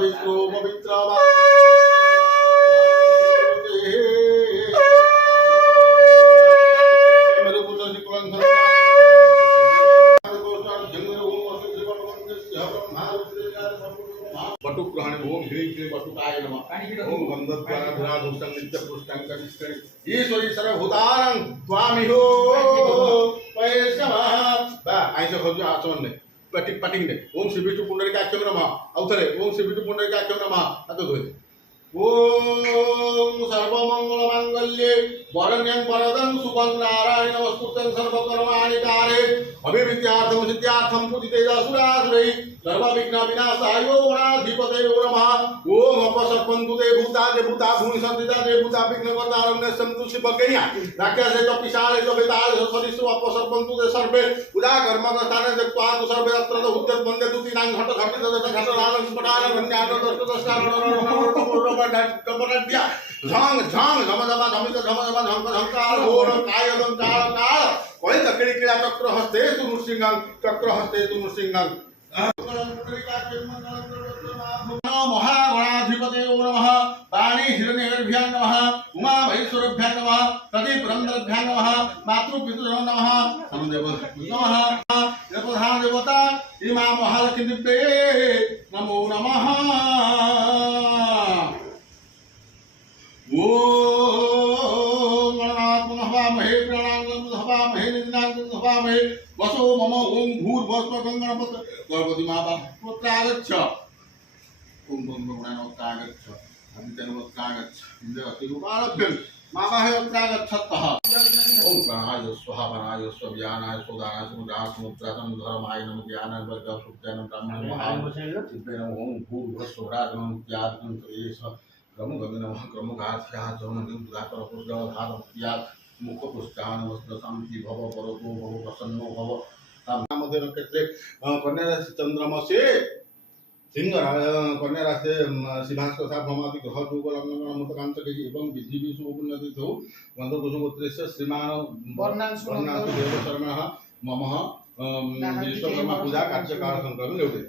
विष्णु पवित्र वटुग्रहणे ओम ह्रीं क्लीं वटुकाय नमः ओम गंधद्वाराधुराधुष्टं नित्यपुष्टं कनिष्ठं ईश्वरी सर्वभूतानां त्वामिहो वैष्णवः बा आइसे खोज आचमन ने पटिंग ने ओम श्री विष्णु पुंडरीकाक्षं नमः अवतरे ओम श्री विष्णु पुंडरीकाक्षं नमः हाथ धोए ओम सर्वमंगल मांगल्ये वरण्यं वरदं शुभं नारायण नमस्कृतं सर्वकर्माणि कारये अभिविद्यार्थं सिद्ध्यार्थं पूजिते असुरासुरैः सर्वविघ्न विनाशाय गणाधिपतये नमः ओम अपसर्पन्तु ते भूता भूमि संस्थिता ते भूता विघ्नकर्तारण्य सन्तु शिवकैया राक्षसे च पिशाचे च वेताले सरिषु अपसर्पन्तु ते सर्वे उदा कर्मकर्ताने त्यक्त्वा तु सर्वे अत्र उद्यत वन्दे दुतिनां घट घटित दश घटनानं स्फटानं गण्यानं दष्टदष्टानं कपरड्या झंग झंग झम झम झमित झम झम झंक झंकार घोर काय काल काल कोई तकड़ी क्रीड़ा चक्र हस्ते तु नृसिंहं चक्र हस्ते तु नृसिंहं महागणाधिपते नमः पाणी हिरण्यगर्भ्यां नमः उमा महेश्वरभ्यां नमः प्रदीपरंद्रभ्यां नमः मातृपितृभ्यो नमः अनुदेव नमः देवप्रधान देवता इमा महालक्ष्मीदेवे नमो नमः ओम गणनाथ हवामहे प्राणांगं हवामहे निन्दांगं हवामहे वसो मम ओम भूर्भुवः गणपत गणपति माता पुत्रागच्छ ओम गणपतागच्छ अमितनवत्रागच्छ इंद्रतिरूपालभ्यं मामाहे उत्त्रागच्छतः ओम प्राणाय स्वाहा प्राणाय स्वाव्यानाय सोदानाय समुद्राय समुद्रातं धर्माय नमः ज्ञानाय वर्गः सुज्ञानं ब्रह्मणं महासिद्धे नमः ओम भूर्भुवः स्वराजनं त्यागं एष क्रम गंग नमः क्रम गाथ्या जम दुदाकर पुष्गल धार या मुख पुष्टान वस्त्र शांति भव परतो भव प्रसन्नो भव नामधेय नक्षत्रे कन्या राशि चंद्रमा से सिंह कन्या राशि सिंहास तथा भ्रमादि ग्रह युगलग्न मतकांत के एवं विधि विशुभुन्नति तो गंधर्व गोत्रस्य श्रीमान वर्णांशु देव शरणः ममः विश्वकर्मा पूजा कार्यकाल संक्रमण लेवटे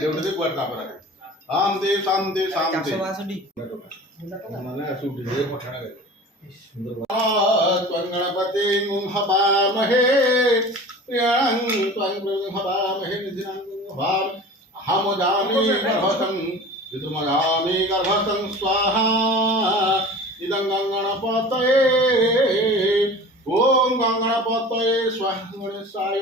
लेवटे गुआटा पर शांति शांति शांति माने सुडी दे पठण गए सुंदर गणपति हवामहे प्रियं त्वं हवामहे निधिनं हवाम हम जामि गर्भतं विद्रुमजामि गर्भतं स्वाहा इदं गणपतये ओम गणपतये स्वाहा गणेशाय